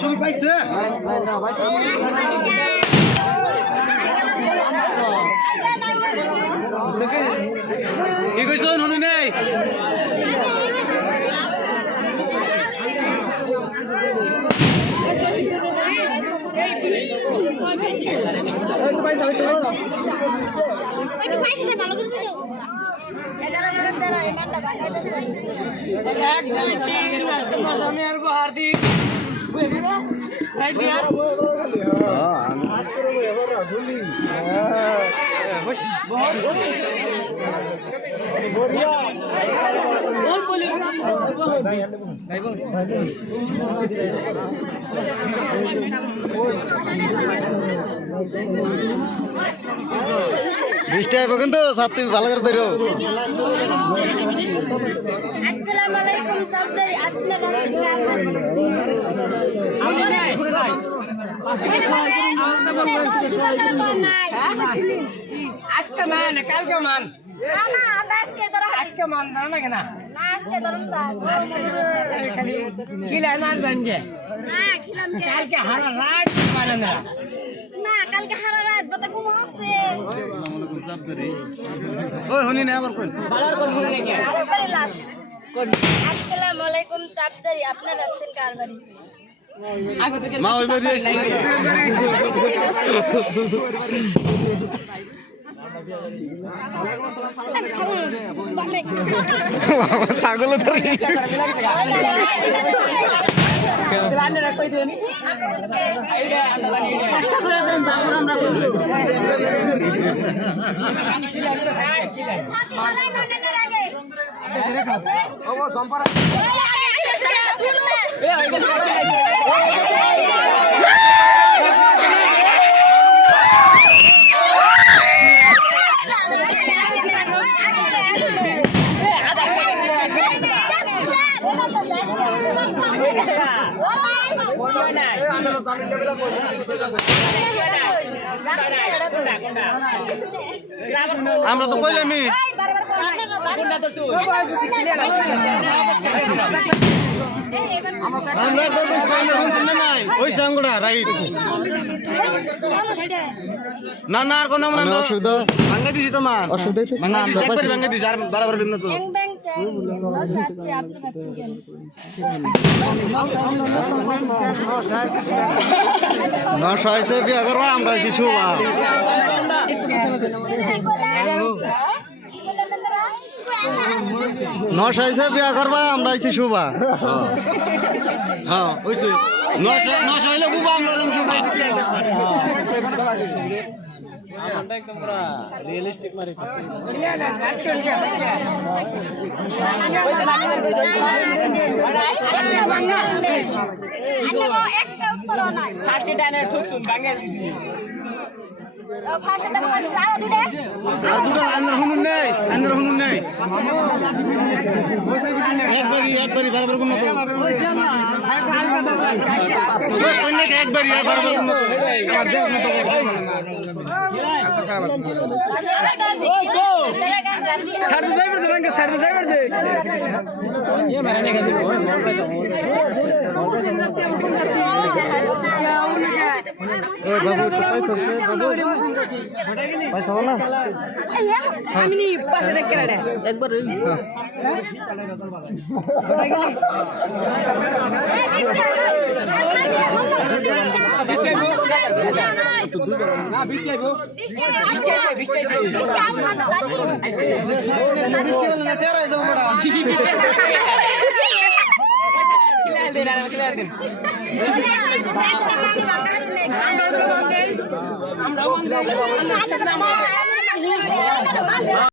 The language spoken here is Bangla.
ছবি পাইছে কি কইছ নুনু নেই বৃষ্টি আইব কিন্তু সাথে ভালো করে ধরো আসসালামু আলাইকুম সাবদারি আপনারা আজকে মান কালকে মান আজকে মান ধরো না কেন খিলাই না জানবে কালকে হারা রাত মানে না কালকে হারা রাত বাতা ঘুম আছে ওই হনি না আবার কই আসসালামু আলাইকুম চাপদারি আপনারা আছেন কার বাড়ি মা ওই বাড়ি আইছে ছাগল ধরে আমরা তো কইলামই আমরা তো শুনছেন না ওই সাঙ্গড়া রাইট না না আর কোন আমরা অসুবিধা ভাঙা দিছি তোমার অসুবিধা মানে একবার ভাঙা দিছি আর বারবার দিন না তো নশো হয়েছে বিয়া করবো আমরা শিশু নশো হয়েছে বিয়া করবা আমরা শিশু বা হ্যাঁ বুঝছি নশো হইলে বুবা আমরা একদম পুরা রিয়েলিস্টিক মারি একবারই বারবার কোনো একবারই আমি পাশে দেখে একবার আমরা